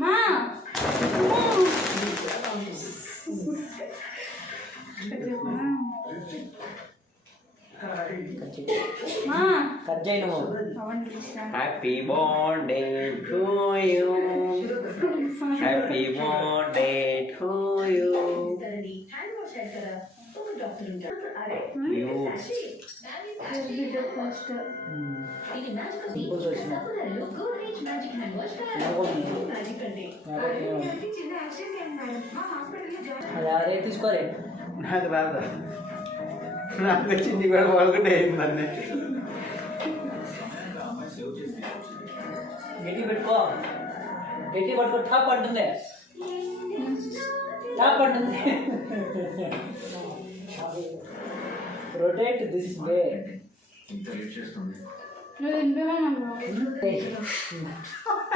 మా happy birthday to you, happy birthday to you. అదే తీసుకోలే, నాకు రాదా, నాకు వచ్చింది కూడా వాళ్ళకుంటే అయిందన్నీ. గట్టి పెట్టుకో, గట్టి పట్టుకో, టాప్ అంటుంది, టాప్ అంటుంది. Rotate this way.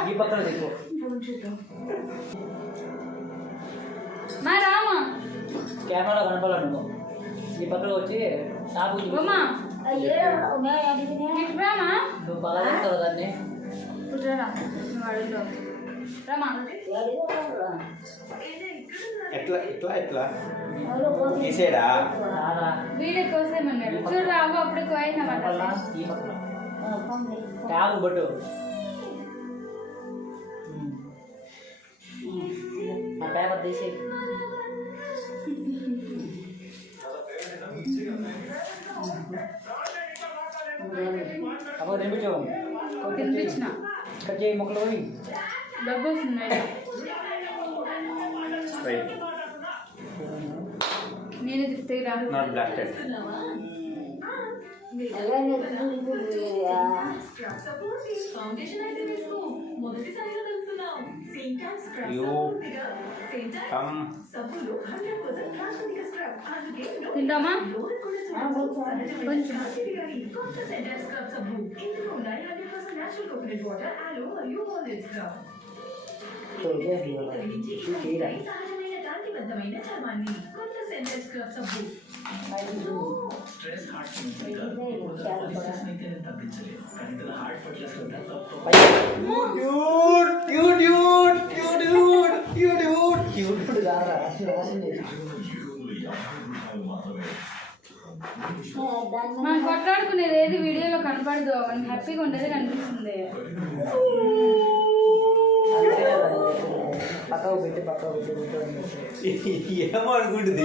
ఈ పక్కన దిక్కు కెమెరా కనపడాలి నువ్వు. ఈ పక్కన వచ్చి టాప్ నువ్వు బాగా చెప్తావు దాన్ని. ఎట్లా ఎట్లా ఎట్లా తీసేడా వీడియో కోసేమన్నాడు చూడు రావు అప్పుడు కోయినా ట్యాబ్ పట్టు. ఆ పేపర్ తీసి అప్పుడు తినిపించావు, తినిపించిన కట్ చేయి ముక్కలు పోయి డబ్బు వస్తున్నాయి. నేను తిప్పుతా నాట్ బ్లాస్టెడ్. You come. తింటామా కొంచెం మనం కొట్లాడుకునేది ఏది వీడియోలో కనపడదు, మనకి హ్యాపీగా ఉండేది కనిపిస్తుంది. పక్కకు పెట్టి పక్కకు పెట్టి ఏమనుకుంటుంది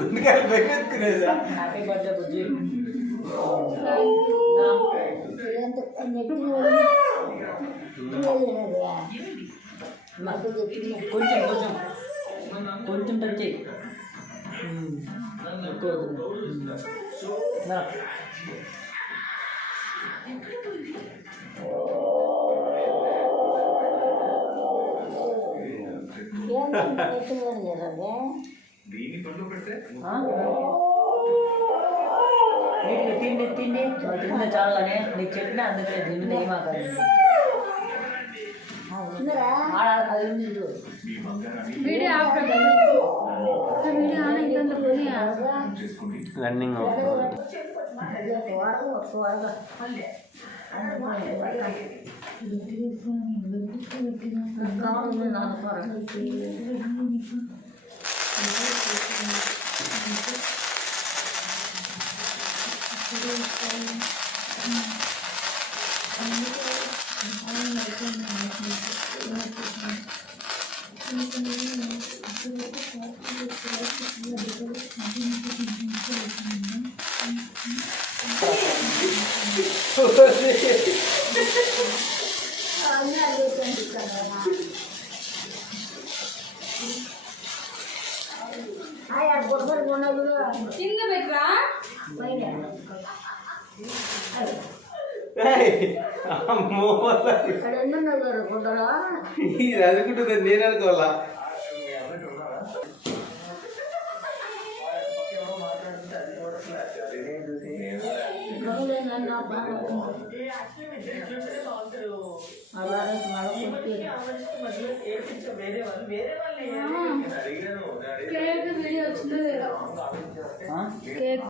గుండెకాయలు పెట్టుకునేదా. హ్యాపీ బర్త్డే బుజ్జి. కొంచెం కొంచెం కొంచెం టచ్ చేయి. తిండి తిండి తిండి చాలానే నీకు చెప్పినా అందుకనే తిండి ఏమాకాలి. వీడియో రన్నింగ్ కింద పెట్టరా ఇది అనుకుంటుంది నేను అనుకోవాలా. వీడియో వచ్చిందో